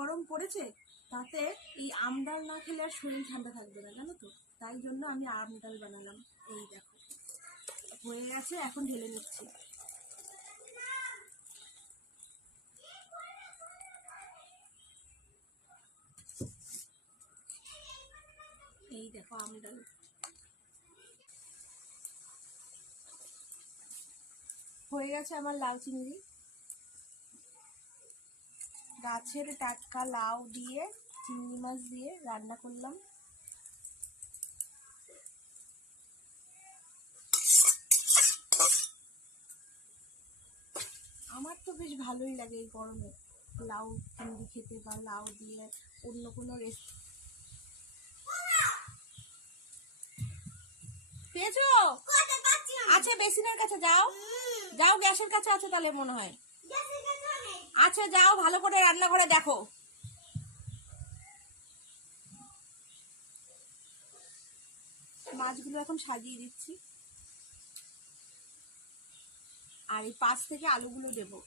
গরম পড়েছে, তাতে এই আম ডাল না খেলে আর শরীর ঠান্ডা থাকবে না, জানো তো। তাই জন্য আমি আম ডাল বানালাম। এই দেখো হয়ে গেছে, এখন ঢেলে নিচ্ছি। এই দেখো আম ডাল। হয়ে গেছে আমার লাউ চিংড়ি। গাছের টাটকা লাউ দিয়ে চিংড়ি মাছ দিয়ে রান্না করলাম। আমার তো বেশ ভালোই লাগে এই গরমে লাউ চিংড়ি খেতে, বা লাউ দিয়ে অন্য কোনো রেসিপি। পেয়েছো? আচ্ছা বেসিনের কাছে যাও, যাও গ্যাসের কাছে আছে তাহলে মনে হয়। আচ্ছা যাও ভালো করে রান্না করে দেখো। মাছগুলো এখন সাজিয়ে দিচ্ছি, আর এই পাশ থেকে আলুগুলো দেবো।